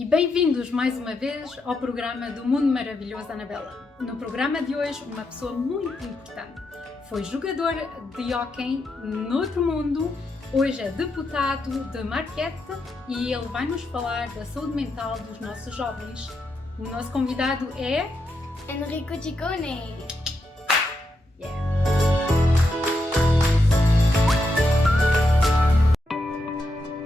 e bem-vindos mais uma vez ao programa do Mundo Maravilhoso da Anabela. No programa de hoje, uma pessoa muito importante. Foi jogador de hóquei noutro mundo, hoje é deputado de Marquette e ele vai nos falar da saúde mental dos nossos jovens. O nosso convidado é... Enrico Ciccone!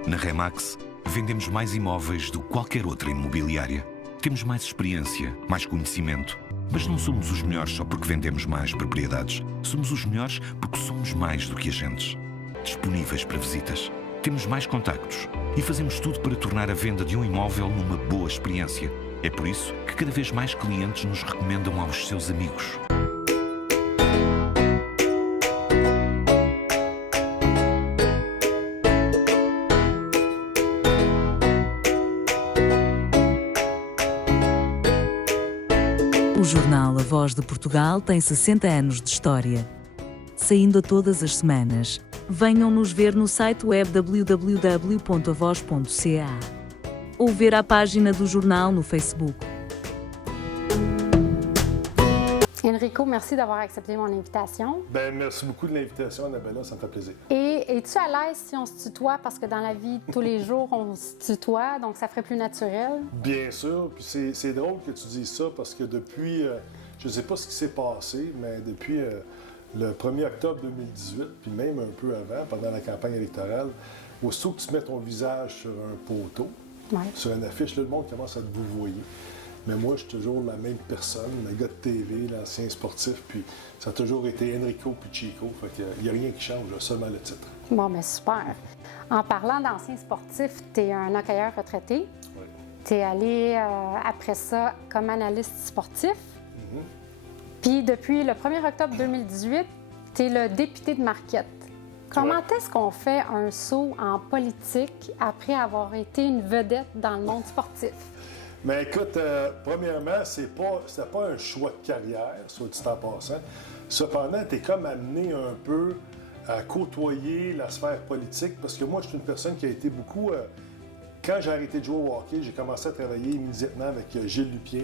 Na Remax, vendemos mais imóveis do que qualquer outra imobiliária. Temos mais experiência, mais conhecimento, mas não somos os melhores só porque vendemos mais propriedades. Somos os melhores porque somos mais do que agentes. Disponíveis para visitas. Temos mais contactos e fazemos tudo para tornar a venda de um imóvel numa boa experiência. É por isso que cada vez mais clientes nos recomendam aos seus amigos. O jornal A Voz de Portugal tem 60 anos de história. Saindo a todas as semanas. Venham nos ver no site web www.avoz.ca ou ver a página do jornal no Facebook. Enrico, merci d'avoir accepté mon invitation. Merci beaucoup de l'invitation, Annabella, ça me fait plaisir. Et es-tu à l'aise si on se tutoie? Parce que dans la vie, tous les jours, on se tutoie, donc ça ferait plus naturel. Bien sûr, puis c'est drôle que tu dises ça parce que depuis, je ne sais pas ce qui s'est passé, mais depuis le 1er octobre 2018, puis même un peu avant, pendant la campagne électorale, aussitôt que tu mets ton visage sur un poteau, sur une affiche, là, le monde commence à te vouvoyer. Mais moi, je suis toujours la même personne, le gars de TV, l'ancien sportif, puis ça a toujours été Enrico puis Chico. Fait qu'il n'y a rien qui change, seulement le titre. Bon, mais super. En parlant d'ancien sportif, tu es un hockeyeur retraité. Oui. Tu es allé après ça comme analyste sportif. Puis depuis le 1er octobre 2018, tu es le député de Marquette. Comment est-ce qu'on fait un saut en politique après avoir été une vedette dans le monde sportif? Mais écoute, premièrement, c'était pas un choix de carrière, soit dit en passant. Cependant, tu es comme amené un peu à côtoyer la sphère politique, parce que moi, je suis une personne qui a été beaucoup... quand j'ai arrêté de jouer au hockey, j'ai commencé à travailler immédiatement avec Gilles Lupien,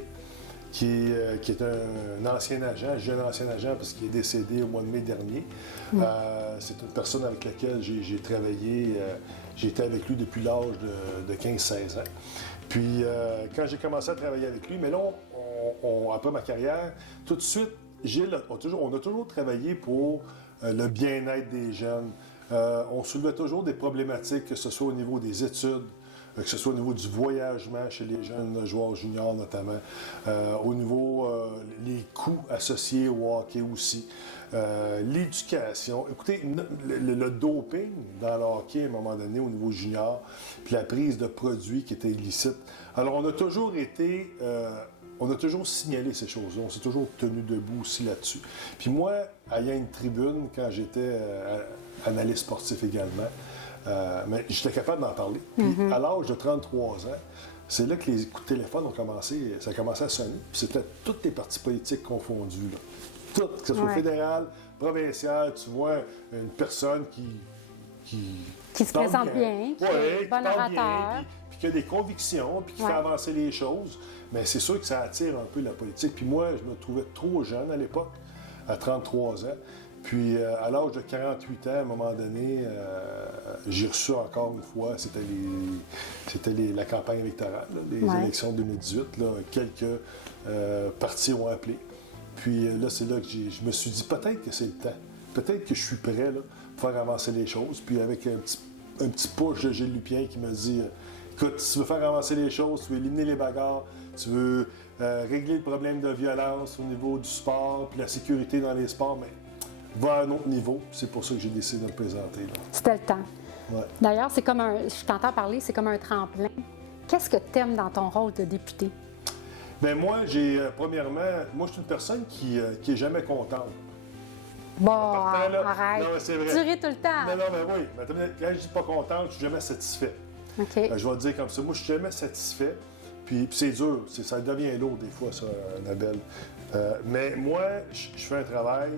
qui est un ancien agent, jeune ancien agent, parce qu'il est décédé au mois de mai dernier. C'est une personne avec laquelle j'ai travaillé. J'ai été avec lui depuis l'âge de 15-16 ans. Puis, quand j'ai commencé à travailler avec lui, mais là, après ma carrière, tout de suite, Gilles, on a toujours travaillé pour le bien-être des jeunes. On soulevait toujours des problématiques, que ce soit au niveau des études, que ce soit au niveau du voyagement chez les jeunes joueurs juniors notamment, au niveau les coûts associés au hockey aussi, l'éducation. Écoutez, le doping dans le hockey à un moment donné au niveau junior, puis la prise de produits qui étaient illicites. Alors on a toujours été, on a toujours signalé ces choses-là, on s'est toujours tenu debout aussi là-dessus. Puis moi, ayant une tribune quand j'étais analyste sportif également, mais j'étais capable d'en parler. Puis à l'âge de 33 ans, c'est là que les coups de téléphone ont commencé, ça a commencé à sonner. Puis c'était toutes les partis politiques confondues, là. Toutes, que ce soit fédéral, provincial, tu vois une personne qui se présente bien, qui est bon orateur. Puis qui a des convictions, puis qui fait avancer les choses. Mais c'est sûr que ça attire un peu la politique. Puis moi, je me trouvais trop jeune à l'époque, à 33 ans. Puis, à l'âge de 48 ans, à un moment donné, j'ai reçu encore une fois, c'était la campagne électorale, là, les élections de 2018. Là, quelques partis ont appelé. Puis là, c'est là que je me suis dit, peut-être que c'est le temps. Peut-être que je suis prêt là, pour faire avancer les choses. Puis avec un petit push de Gilles Lupien qui m'a dit, écoute, si tu veux faire avancer les choses, tu veux éliminer les bagarres, tu veux régler le problème de violence au niveau du sport, puis la sécurité dans les sports, mais va à un autre niveau. C'est pour ça que j'ai décidé de me présenter. C'était le temps. Ouais. D'ailleurs, c'est comme je t'entends parler, c'est comme un tremplin. Qu'est-ce que tu aimes dans ton rôle de député? Bien, moi, premièrement, moi, je suis une personne qui est jamais contente. Bon, là, arrête. Non, c'est vrai. Tu ris tout le temps. Non, mais oui. Mais quand je dis pas contente, je suis jamais satisfait. OK. Je vais te dire comme ça. Moi, je suis jamais satisfait. Puis c'est dur. Ça devient lourd des fois, ça, Annabelle. Mais moi, je fais un travail.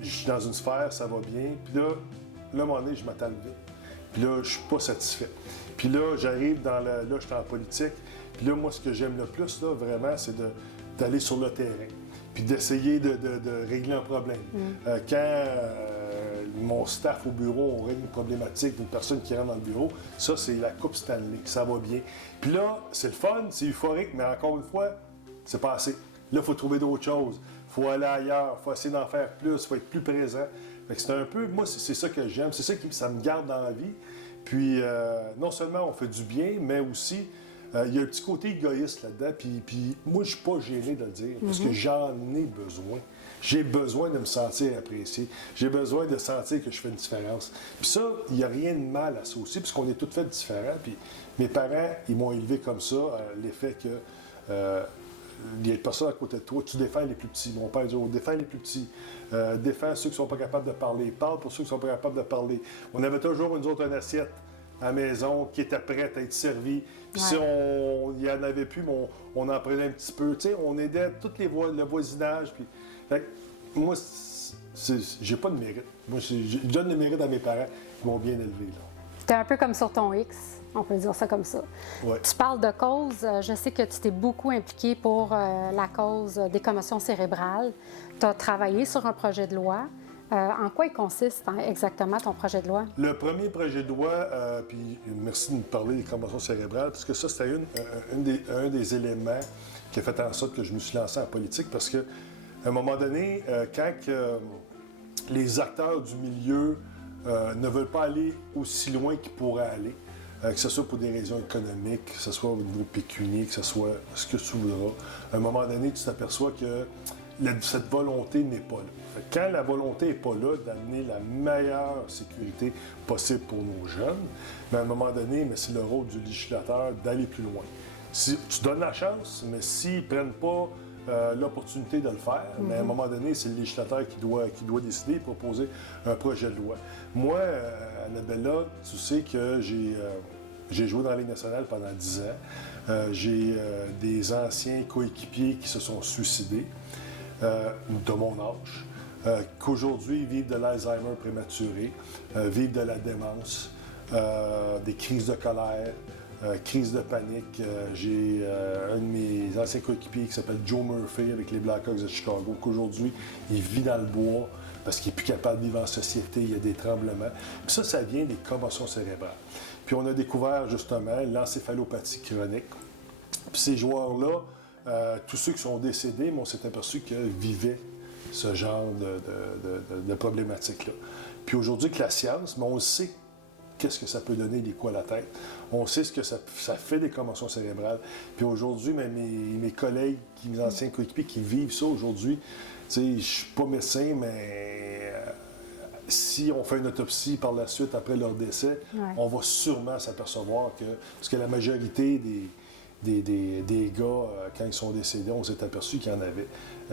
Je suis dans une sphère, ça va bien. Puis là, à un moment donné, je m'attale vite. Puis là, je suis pas satisfait. Puis là, j'arrive là, je suis en politique. Puis là, moi, ce que j'aime le plus, là, vraiment, c'est d'aller sur le terrain. Puis d'essayer de régler un problème. Quand mon staff au bureau, on règle une problématique d'une personne qui rentre dans le bureau, ça, c'est la Coupe Stanley, ça va bien. Puis là, c'est le fun, c'est euphorique, mais encore une fois, c'est pas assez. Là, il faut trouver d'autres choses. Il faut aller ailleurs, il faut essayer d'en faire plus, il faut être plus présent. Fait que c'est un peu, moi, c'est ça que j'aime, c'est ça qui ça me garde dans la vie. Puis, non seulement on fait du bien, mais aussi, il y a un petit côté égoïste là-dedans. Puis moi, je ne suis pas gêné de le dire, parce que j'en ai besoin. J'ai besoin de me sentir apprécié. J'ai besoin de sentir que je fais une différence. Puis ça, il n'y a rien de mal à ça aussi, puisqu'on est tous faits différents. Puis mes parents, ils m'ont élevé comme ça, l'effet que il y a personne à côté de toi, tu défends les plus petits. Mon père dit, on défend les plus petits. Défends ceux qui ne sont pas capables de parler. Parle pour ceux qui ne sont pas capables de parler. On avait toujours une assiette à la maison qui était prête à être servie. Puis si il n'y en avait plus, mais on en prenait un petit peu. Tu sais, on aidait tout le voisinage. Puis, fait, moi, j'ai pas de mérite. Moi, je donne le mérite à mes parents qui m'ont bien élevé. Tu es un peu comme sur ton X, on peut dire ça comme ça. Ouais. Tu parles de cause. Je sais que tu t'es beaucoup impliqué pour la cause des commotions cérébrales. Tu as travaillé sur un projet de loi. En quoi il consiste exactement ton projet de loi? Le premier projet de loi, puis merci de me parler des commotions cérébrales, parce que ça, c'était un des éléments qui a fait en sorte que je me suis lancé en politique, parce qu'à un moment donné, quand les acteurs du milieu ne veulent pas aller aussi loin qu'ils pourraient aller, que ce soit pour des raisons économiques, que ce soit au niveau pécunier, que ce soit ce que tu voudras, à un moment donné, tu t'aperçois que cette volonté n'est pas là. Quand la volonté n'est pas là d'amener la meilleure sécurité possible pour nos jeunes, mais à un moment donné, c'est le rôle du législateur d'aller plus loin. Si tu donnes la chance, mais s'ils ne prennent pas l'opportunité de le faire, mais à un moment donné, c'est le législateur qui doit décider et proposer un projet de loi. Moi, Annabella, tu sais que j'ai joué dans la Ligue nationale pendant 10 ans. J'ai des anciens coéquipiers qui se sont suicidés de mon âge, qu'aujourd'hui vivent de l'Alzheimer prématuré, vivent de la démence, des crises de colère, crise de panique. J'ai un de mes anciens coéquipiers qui s'appelle Joe Murphy avec les Blackhawks de Chicago, qu'aujourd'hui, il vit dans le bois parce qu'il n'est plus capable de vivre en société, il y a des tremblements. Puis ça vient des commotions cérébrales. Puis on a découvert justement l'encéphalopathie chronique. Puis ces joueurs-là, tous ceux qui sont décédés, on s'est aperçu qu'ils vivaient ce genre de problématique-là. Puis aujourd'hui, que la science, mais on sait qu'est-ce que ça peut donner des coups à la tête. On sait ce que ça fait des commotions cérébrales. Puis aujourd'hui, mes collègues, mes anciens coéquipiers qui vivent ça aujourd'hui, tu sais, je ne suis pas médecin, mais si on fait une autopsie par la suite après leur décès, on va sûrement s'apercevoir que, parce que la majorité des gars, quand ils sont décédés, on s'est aperçu qu'il y en avait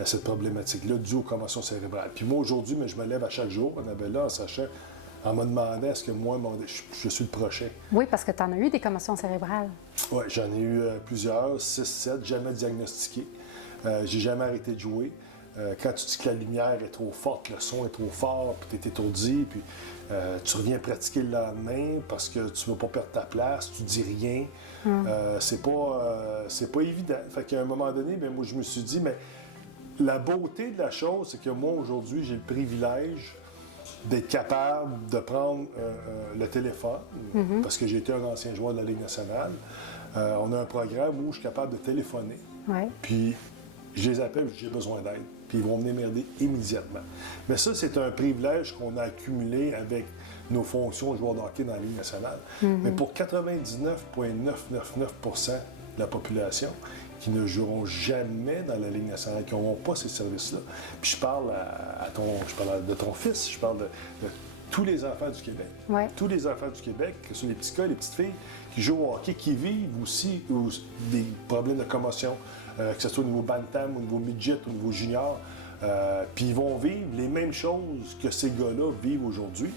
cette problématique-là due aux commotions cérébrales. Puis moi, aujourd'hui, je me lève à chaque jour, Annabella, en me demandant est-ce que moi, je suis le prochain. Oui, parce que tu en as eu des commotions cérébrales. Oui, j'en ai eu plusieurs, 6, 7, jamais diagnostiquées. J'ai jamais arrêté de jouer. Quand tu dis que la lumière est trop forte, le son est trop fort, puis tu es étourdi, puis tu reviens pratiquer le lendemain parce que tu ne veux pas perdre ta place, tu dis rien. C'est pas évident. Fait qu'à un moment donné, moi, je me suis dit, mais la beauté de la chose, c'est que moi, aujourd'hui, j'ai le privilège d'être capable de prendre le téléphone, parce que j'ai été un ancien joueur de la Ligue nationale. On a un programme où je suis capable de téléphoner, puis je les appelle, j'ai besoin d'aide, puis ils vont venir m'aider immédiatement. Mais ça, c'est un privilège qu'on a accumulé avec nos fonctions de joueurs de hockey dans la Ligue nationale. Mais pour 99,999% de la population, qui ne joueront jamais dans la Ligue nationale, qui n'auront pas ces services-là. Puis je parle de ton fils, je parle de tous les enfants du Québec. Tous les enfants du Québec, que ce sont les petits gars, les petites filles, qui jouent au hockey, qui vivent aussi des problèmes de commotion, que ce soit au niveau bantam, au niveau midget, au niveau junior. Puis ils vont vivre les mêmes choses que ces gars-là vivent aujourd'hui.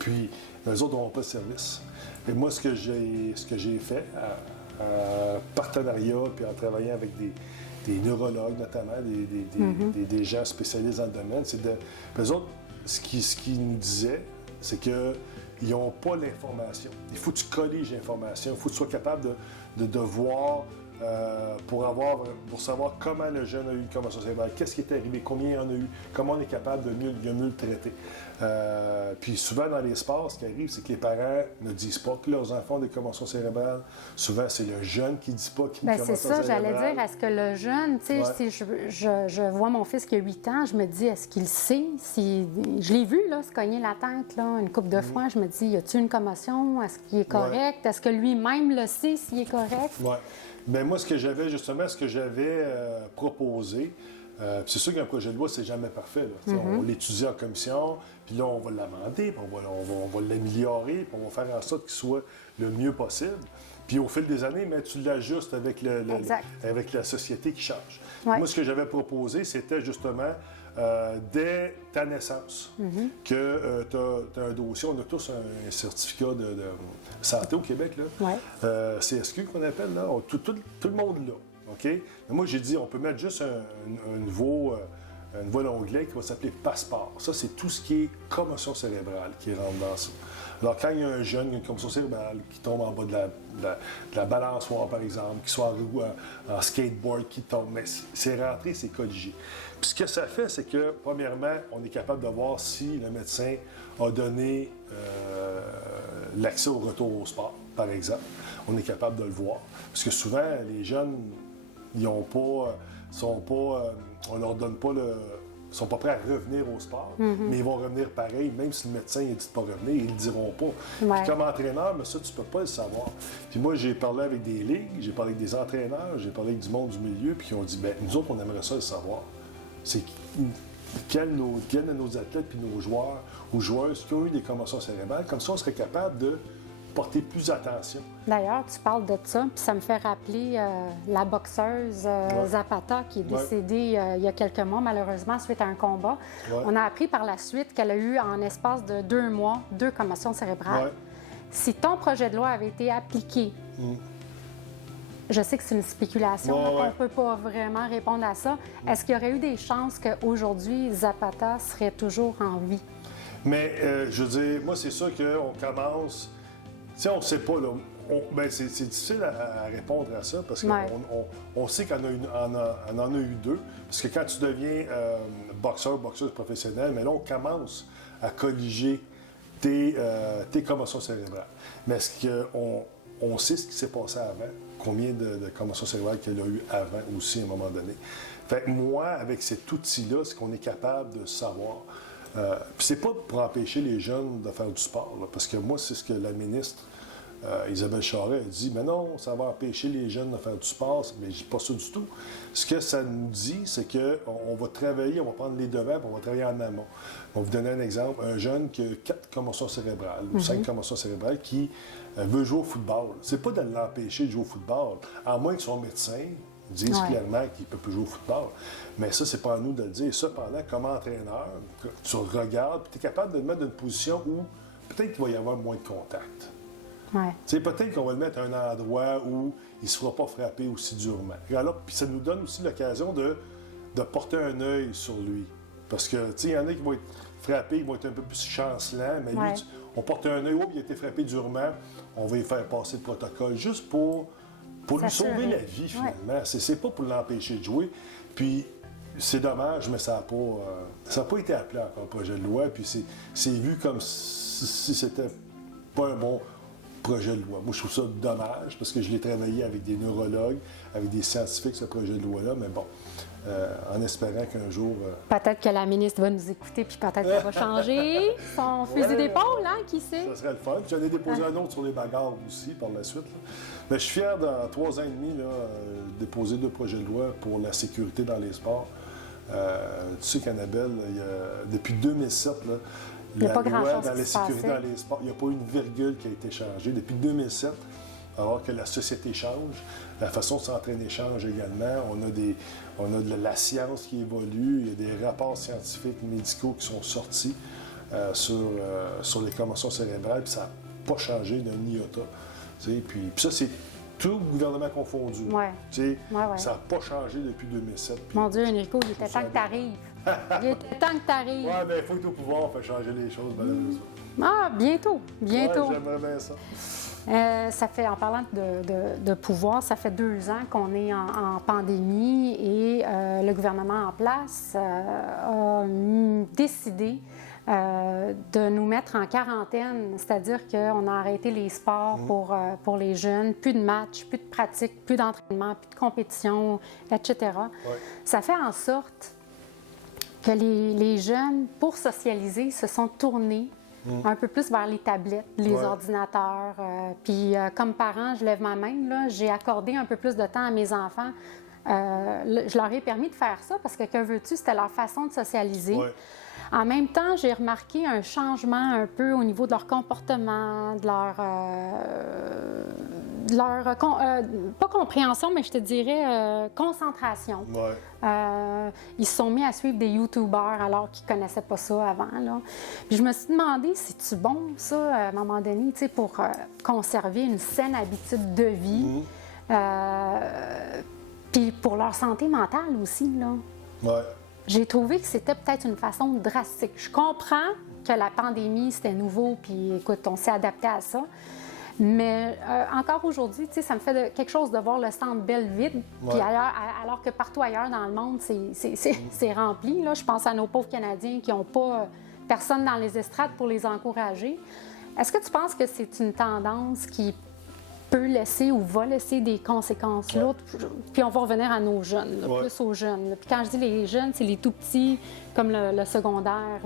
Puis eux autres n'auront pas de service. Et moi, ce que j'ai fait, partenariat, puis en travaillant avec des neurologues notamment, des gens spécialisés dans le domaine, c'est de... Eux autres, ce qu'ils nous disaient, c'est que ils n'ont pas l'information. Il faut que tu colliges l'information, il faut que tu sois capable de voir pour savoir comment le jeune a eu une commotion cérébrale, qu'est-ce qui est arrivé, combien il y en a eu, comment on est capable de mieux le traiter. Puis souvent dans les sports, ce qui arrive, c'est que les parents ne disent pas que leurs enfants ont des commotions cérébrales. Souvent, c'est le jeune qui ne dit pas qu'il a une commotion cérébrale. C'est ça, j'allais dire, est-ce que le jeune, tu sais, si je vois mon fils qui a 8 ans, je me dis, est-ce qu'il sait? Je l'ai vu, là, se cogner la tête, là, une couple de fois, je me dis, y a-t-il une commotion? Est-ce qu'il est correct? Est-ce que lui-même le sait s'il est correct? Oui. Bien, moi, ce que j'avais proposé, c'est sûr qu'un projet de loi, c'est jamais parfait. Là. On l'étudie en commission, puis là, on va l'amender, puis on va l'améliorer, puis on va faire en sorte qu'il soit le mieux possible. Puis au fil des années, mais tu l'ajustes avec la société qui change. Ouais. Moi, ce que j'avais proposé, c'était justement, dès ta naissance, que tu as un dossier. On a tous un certificat de santé au Québec, là. Ouais. CSQ qu'on appelle, là. Tout le monde l'a. OK? Mais moi, j'ai dit, on peut mettre juste un nouveau onglet qui va s'appeler Passeport. Ça, c'est tout ce qui est commotion cérébrale qui rentre dans ça. Alors, quand il y a un jeune qui a une commotion cérébrale, qui tombe en bas de la balançoire, par exemple, qui soit en skateboard, qui tombe, mais c'est rentré, c'est colligé. Puis ce que ça fait, c'est que, premièrement, on est capable de voir si le médecin a donné l'accès au retour au sport, par exemple. On est capable de le voir. Parce que souvent, les jeunes, ils n'ont pas, on leur donne pas ils sont pas prêts à revenir au sport, mais ils vont revenir pareil, même si le médecin ne dit de pas revenir, ils ne le diront pas. Ouais. Puis comme entraîneur, mais ça, tu peux pas le savoir. Puis moi, j'ai parlé avec des ligues, j'ai parlé avec des entraîneurs, j'ai parlé avec du monde du milieu, puis ils ont dit, bien, nous autres, on aimerait ça le savoir. C'est quels de nos athlètes puis nos joueurs ou joueuses qui ont eu des commotions cérébrales, comme ça, on serait capable de porter plus attention. D'ailleurs, tu parles de ça, puis ça me fait rappeler la boxeuse Zapata qui est décédée il y a quelques mois, malheureusement, suite à un combat. Ouais. On a appris par la suite qu'elle a eu, en espace de 2 mois, 2 commotions cérébrales. Ouais. Si ton projet de loi avait été appliqué, je sais que c'est une spéculation, on ne peut pas vraiment répondre à ça. Est-ce qu'il y aurait eu des chances qu'aujourd'hui, Zapata serait toujours en vie? Mais, je veux dire, moi, c'est sûr qu'on commence... Tu sais, on ne sait pas, là. C'est difficile à répondre à ça parce qu'on sait qu'on en a eu 2. Parce que quand tu deviens boxeuse professionnelle, mais là, on commence à colliger tes commotions cérébrales. Mais est-ce qu'on sait ce qui s'est passé avant? Combien de commotions cérébrales qu'elle a eu avant aussi, à un moment donné? Fait que moi, avec cet outil-là, c'est qu'on est capable de savoir. Puis c'est pas pour empêcher les jeunes de faire du sport, là, parce que moi, c'est ce que la ministre Isabelle Charest a dit, mais non, ça va empêcher les jeunes de faire du sport, mais je dis pas ça du tout. Ce que ça nous dit, c'est qu'on va travailler, on va prendre les devants, puis on va travailler en amont. On va vous donner un exemple, un jeune qui a 4 commotions cérébrales, ou 5 commotions cérébrales, qui veut jouer au football. C'est pas de l'empêcher de jouer au football, à moins que son médecin dise clairement qu'il ne peut plus jouer au football. Mais ça, c'est pas à nous de le dire. Cependant, comme entraîneur, tu regardes, puis tu es capable de le mettre dans une position où peut-être qu'il va y avoir moins de contact. Ouais. Peut-être qu'on va le mettre à un endroit où il ne se fera pas frapper aussi durement. Alors, puis ça nous donne aussi l'occasion de porter un œil sur lui. Parce que, il y en a qui vont être frappés, ils vont être un peu plus chancelants, mais lui, on porte un œil, il a été frappé durement, on va lui faire passer le protocole juste pour lui sauver la vie, finalement. Ouais. C'est pas pour l'empêcher de jouer. Puis, c'est dommage, mais ça n'a pas été appelé encore projet de loi, puis c'est vu comme si c'était pas un bon projet de loi. Moi, je trouve ça dommage, parce que je l'ai travaillé avec des neurologues, avec des scientifiques, ce projet de loi-là, mais bon, en espérant qu'un jour... Peut-être que la ministre va nous écouter, puis peut-être qu'elle va changer son fusil d'épaule, hein, qui sait? Ça serait le fun. J'en ai déposé un autre sur les bagarres aussi, par la suite. Mais je suis fier, dans 3 ans et demi, déposer 2 projets de loi pour la sécurité dans les sports. Tu sais qu'Annabelle, depuis 2007, la loi dans la sécurité dans les sports, il n'y a pas eu une virgule qui a été changée. Depuis 2007, alors que la société change, la façon de s'entraîner change également. On a de la science qui évolue, il y a des rapports scientifiques, médicaux qui sont sortis sur les commotions cérébrales, puis ça n'a pas changé d'un iota. Puis ça, c'est tout gouvernement confondu. Ça n'a pas changé depuis 2007. Mon Dieu, Enrico, il était temps que tu arrives. Il était temps que tu arrives. Ouais, mais il faut tout pouvoir faire changer les choses, malheureusement. Ah, bientôt. Ouais, j'aimerais bien ça. Ça fait, en parlant de pouvoir, ça fait 2 ans qu'on est en pandémie et le gouvernement en place a décidé de nous mettre en quarantaine, c'est-à-dire qu'on a arrêté les sports pour les jeunes, plus de matchs, plus de pratiques, plus d'entraînement, plus de compétition, etc. Ouais. Ça fait en sorte que les jeunes, pour socialiser, se sont tournés un peu plus vers les tablettes, les ordinateurs. Puis comme parent, je lève ma main, là, j'ai accordé un peu plus de temps à mes enfants. Je leur ai permis de faire ça parce que veux-tu, c'était leur façon de socialiser. Ouais. En même temps, j'ai remarqué un changement un peu au niveau de leur comportement, de leur pas compréhension, mais je te dirais concentration. Ouais. Ils se sont mis à suivre des YouTubers alors qu'ils ne connaissaient pas ça avant. Là. Puis je me suis demandé, c'est-tu bon, ça, à un moment donné, pour conserver une saine habitude de vie, puis pour leur santé mentale aussi, là. Ouais. J'ai trouvé que c'était peut-être une façon drastique. Je comprends que la pandémie, c'était nouveau, puis écoute, on s'est adapté à ça. Mais encore aujourd'hui, ça me fait quelque chose de voir le Centre Bell vide, puis ailleurs, alors que partout ailleurs dans le monde, c'est rempli. Là. Je pense à nos pauvres Canadiens qui n'ont pas personne dans les estrades pour les encourager. Est-ce que tu penses que c'est une tendance qui peut laisser ou va laisser des conséquences lourdes? Puis on va revenir à nos jeunes, là, plus aux jeunes. Là. Puis quand je dis les jeunes, c'est les tout-petits, comme le secondaire.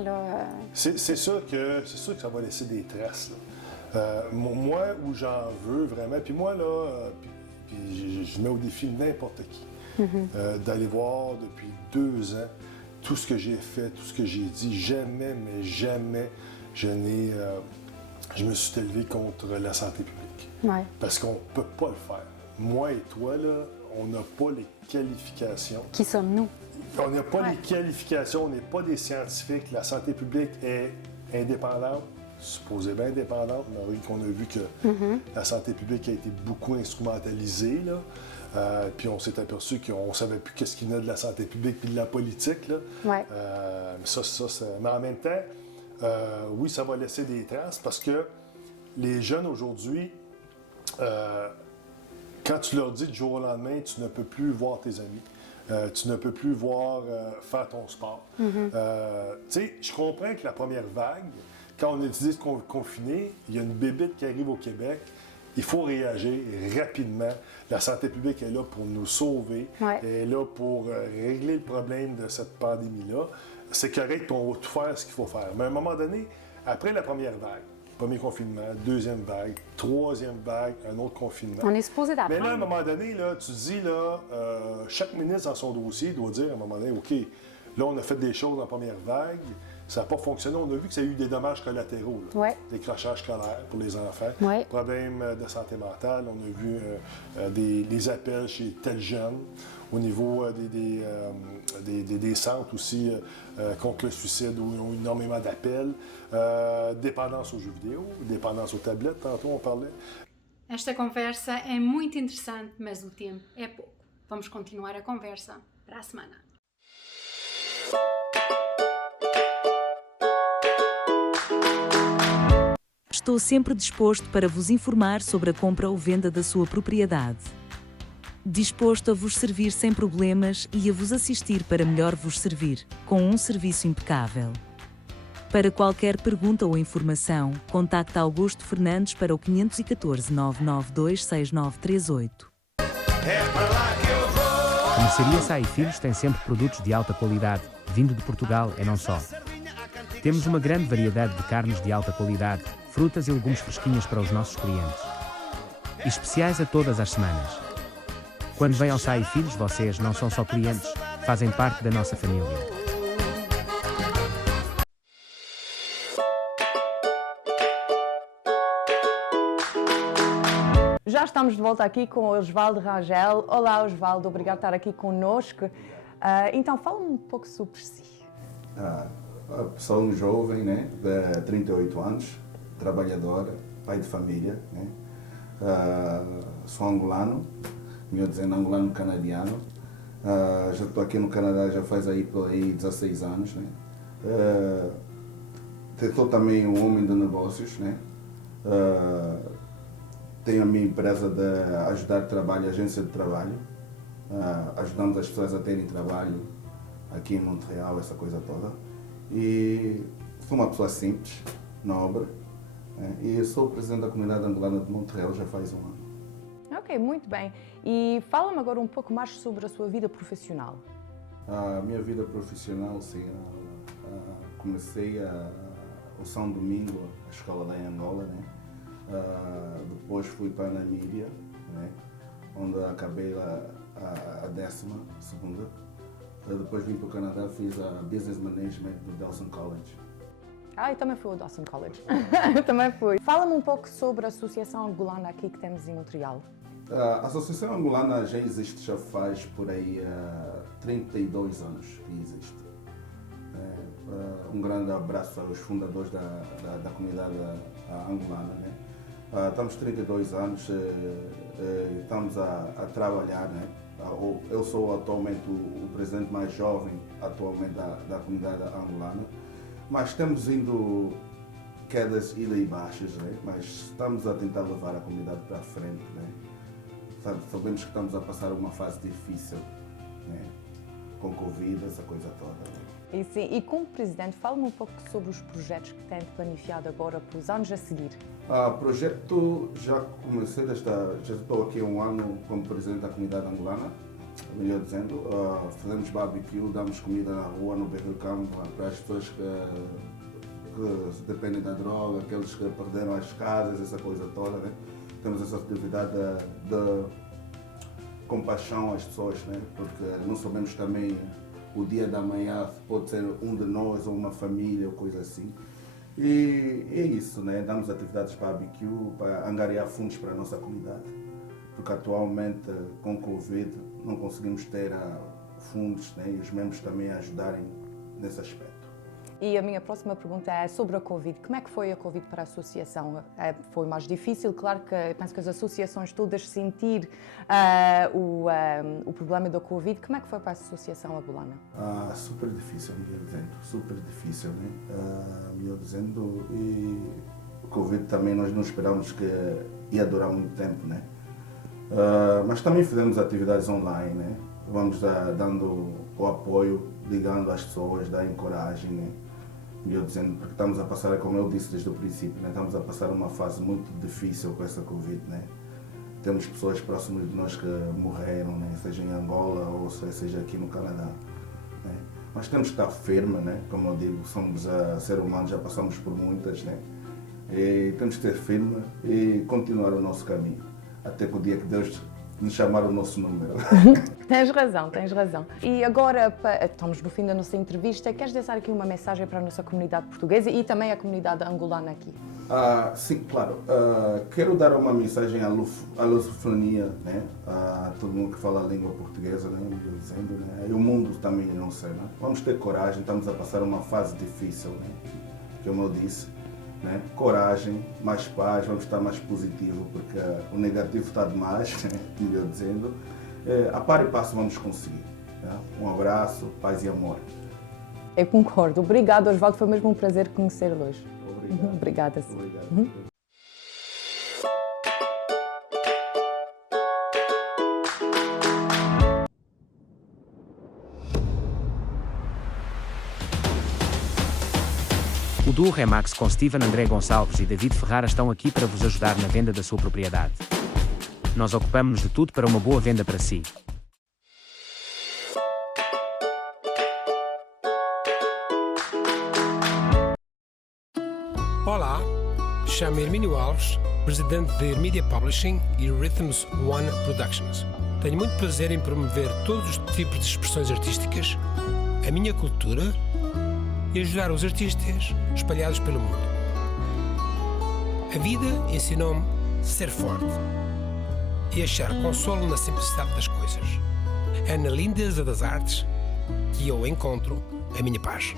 C'est sûr que ça va laisser des traces. Moi, où j'en veux vraiment, puis moi, là, puis je mets au défi n'importe qui, d'aller voir depuis 2 ans tout ce que j'ai fait, tout ce que j'ai dit. Jamais, mais jamais, je me suis élevé contre la santé publique. Ouais. Parce qu'on ne peut pas le faire. Moi et toi, là, on n'a pas les qualifications. Qui sommes-nous? On n'a pas les qualifications, on n'est pas des scientifiques. La santé publique est indépendante, supposément indépendante, mais on a vu que la santé publique a été beaucoup instrumentalisée. Là. Puis on s'est aperçu qu'on ne savait plus qu'est-ce qu'il y en a de la santé publique puis de la politique. Là. Ouais. Mais en même temps, oui, ça va laisser des traces parce que les jeunes aujourd'hui, quand tu leur dis du jour au lendemain, tu ne peux plus voir tes amis, tu ne peux plus faire ton sport. Tu sais, je comprends que la première vague, quand on a décidé de confiner, il y a une bébite qui arrive au Québec, il faut réagir rapidement. La santé publique est là pour nous sauver, elle est là pour régler le problème de cette pandémie-là. C'est correct qu'on va tout faire ce qu'il faut faire. Mais à un moment donné, après la première vague, premier confinement, deuxième vague, troisième vague, un autre confinement. On est supposé d'apprendre. Mais là, à un moment donné, là, tu dis, là, chaque ministre dans son dossier doit dire à un moment donné, OK, là, on a fait des choses en première vague, ça n'a pas fonctionné. On a vu que ça a eu des dommages collatéraux. Décrochage scolaire pour les enfants, problèmes de santé mentale. On a vu des appels chez tel jeune. Au niveau des centres aussi contre le suicide, où ils ont énormément d'appels. Dependance aux jeux vidéo, dependance aux tablettes, tantôt on parlait. Esta conversa é muito interessante, mas o tempo é pouco. Vamos continuar a conversa para a semana. Estou sempre disposto para vos informar sobre a compra ou venda da sua propriedade. Disposto a vos servir sem problemas e a vos assistir para melhor vos servir, com um serviço impecável. Para qualquer pergunta ou informação, contacte Augusto Fernandes para o 514 992 6938. A Mercearia Sá e Filhos tem sempre produtos de alta qualidade, vindo de Portugal e não só. Temos uma grande variedade de carnes de alta qualidade, frutas e legumes fresquinhas para os nossos clientes. E especiais a todas as semanas. Quando vêm ao Sá e Filhos, vocês não são só clientes, fazem parte da nossa família. Já estamos de volta aqui com o Osvaldo Rangel. Olá, Osvaldo, obrigado por estar aqui conosco. Então, fala-me um pouco sobre si. Sou um jovem, né, de 38 anos, trabalhador, pai de família, né? Sou angolano, melhor dizendo, angolano-canadiano. Já estou aqui no Canadá, já faz aí por aí 16 anos, né? Sou também um homem de negócios, né? Tenho a minha empresa de ajudar trabalho, agência de trabalho. Ajudamos as pessoas a terem trabalho aqui em Montreal, essa coisa toda. E sou uma pessoa simples, nobre, e sou o presidente da comunidade angolana de Montreal já faz um ano. Ok, muito bem. E fala-me agora um pouco mais sobre a sua vida profissional. A minha vida profissional, sim, comecei o São Domingo, a escola lá em Angola, né? Depois fui para a Namíbia, né? Onde acabei a 12ª. Depois vim para o Canadá, fiz a Business Management do Dawson College. Eu também fui ao Dawson College. Eu também fui. Fala-me um pouco sobre a Associação Angolana aqui que temos em Montreal. A Associação Angolana já existe, já faz por aí 32 anos que existe. Um grande abraço aos fundadores da comunidade angolana, né? Estamos 32 anos, estamos a trabalhar, né? Eu sou atualmente o presidente mais jovem atualmente da comunidade angolana, mas temos indo quedas, ida e baixas, né? Mas estamos a tentar levar a comunidade para a frente, né? Sabemos que estamos a passar uma fase difícil, né? Com Covid, essa coisa toda. Né? E, sim, e como presidente, fala-me um pouco sobre os projetos que tem planificado agora para os anos a seguir. Projeto, já comecei, já estou aqui há um ano como presidente da comunidade angolana, melhor dizendo. Fazemos barbecue, damos comida na rua, no Berro Campo, para as pessoas que dependem da droga, aqueles que perderam as casas, essa coisa toda, né? Temos essa atividade de compaixão às pessoas, né? Porque não sabemos também o dia da manhã, pode ser um de nós ou uma família ou coisa assim. E é isso, né? Damos atividades para barbecue, para angariar fundos para a nossa comunidade. Porque atualmente, com Covid, não conseguimos ter fundos, né? E os membros também ajudarem nesse aspecto. E a minha próxima pergunta é sobre a Covid. Como é que foi a Covid para a associação? Foi mais difícil? Claro que penso que as associações todas sentiram o problema da Covid. Como é que foi para a associação angolana? Super difícil, melhor dizendo. Super difícil, né? Melhor dizendo. E o Covid também nós não esperámos que ia durar muito tempo, né? Mas também fizemos atividades online, né? Vamos dando o apoio, ligando às pessoas, dar coragem, né? Melhor dizendo, porque estamos a passar, como eu disse desde o princípio, né? Estamos a passar uma fase muito difícil com essa Covid, né? Temos pessoas próximas de nós que morreram, né? Seja em Angola ou seja aqui no Canadá, né? Mas temos que estar firme, né? Como eu digo, somos seres humanos, já passamos por muitas, né? E temos que ser firme e continuar o nosso caminho, até que o dia que Deus nos chamar o nosso número. Tens razão, tens razão. E agora, estamos no fim da nossa entrevista, queres deixar aqui uma mensagem para a nossa comunidade portuguesa e também a comunidade angolana aqui? Sim, claro. Quero dar uma mensagem à lusofonia, né? A todo mundo que fala a língua portuguesa, né? Dizendo, né? E o mundo também, não sei, né? Vamos ter coragem, estamos a passar uma fase difícil, né? Como eu disse, né? Coragem, mais paz, vamos estar mais positivo, porque o negativo está demais, né? Melhor dizendo. A par e passo vamos conseguir. Né? Um abraço, paz e amor. Eu concordo. Obrigado, Osvaldo. Foi mesmo um prazer conhecer-lo hoje. Obrigado. Obrigada. Obrigado. O duo Remax com Steven André Gonçalves e David Ferrara estão aqui para vos ajudar na venda da sua propriedade. Nós ocupamos-nos de tudo para uma boa venda para si. Olá, chamo-me Hermínio Alves, presidente de Media Publishing e Rhythms One Productions. Tenho muito prazer em promover todos os tipos de expressões artísticas, a minha cultura e ajudar os artistas espalhados pelo mundo. A vida ensinou-me a ser forte e achar consolo na simplicidade das coisas. É na lindeza das artes que eu encontro a minha paz.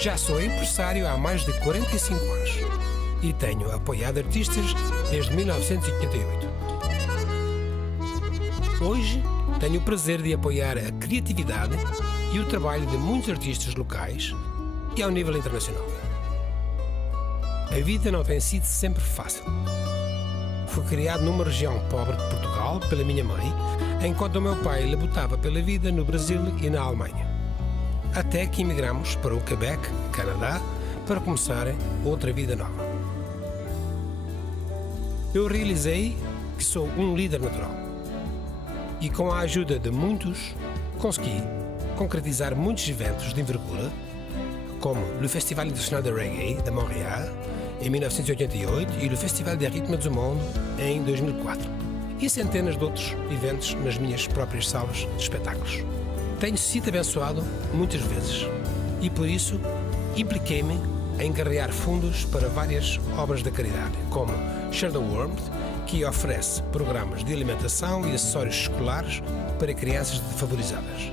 Já sou empresário há mais de 45 anos e tenho apoiado artistas desde 1988. Hoje, tenho o prazer de apoiar a criatividade e o trabalho de muitos artistas locais e ao nível internacional. A vida não tem sido sempre fácil. Fui criado numa região pobre de Portugal pela minha mãe, enquanto o meu pai labutava pela vida no Brasil e na Alemanha. Até que emigramos para o Quebec, Canadá, para começar outra vida nova. Eu realizei que sou um líder natural. E com a ajuda de muitos, consegui concretizar muitos eventos de envergadura, como o Festival Internacional de Reggae de Montréal, em 1988, e o Festival de Ritmos du Monde, em 2004, e centenas de outros eventos nas minhas próprias salas de espetáculos. Tenho sido abençoado muitas vezes e, por isso, impliquei-me em angariar fundos para várias obras da caridade, como Share the Warmth, que oferece programas de alimentação e acessórios escolares para crianças desfavorizadas.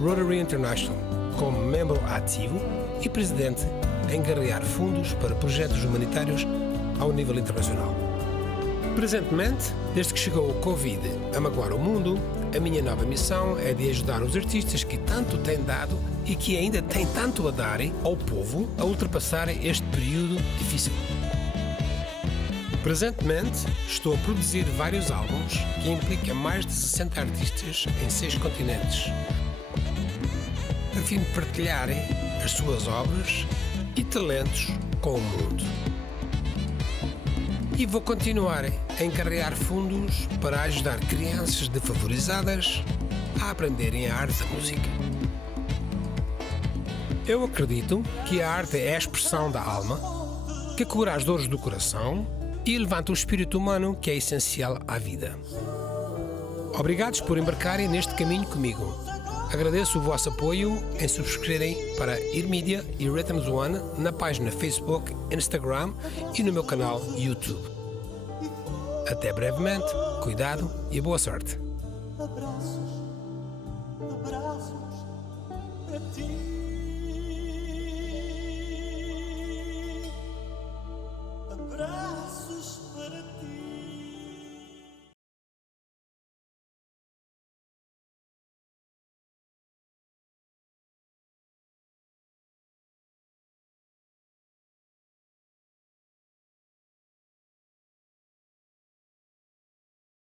Rotary International, como membro ativo e presidente, a angariar fundos para projetos humanitários ao nível internacional. Presentemente, desde que chegou o Covid a magoar o mundo, a minha nova missão é de ajudar os artistas que tanto têm dado e que ainda têm tanto a dar ao povo a ultrapassar este período difícil. Presentemente, estou a produzir vários álbuns que implicam mais de 60 artistas em 6 continentes, a fim de partilharem as suas obras e talentos com o mundo. E vou continuar a encarregar fundos para ajudar crianças desfavorizadas a aprenderem a arte da música. Eu acredito que a arte é a expressão da alma, que cura as dores do coração e levanta o espírito humano, que é essencial à vida. Obrigados por embarcarem neste caminho comigo. Agradeço o vosso apoio em subscreverem para Irmídia e Rhythms One na página Facebook, Instagram e no meu canal YouTube. Até brevemente, cuidado e boa sorte. Abraços para ti. Abraços.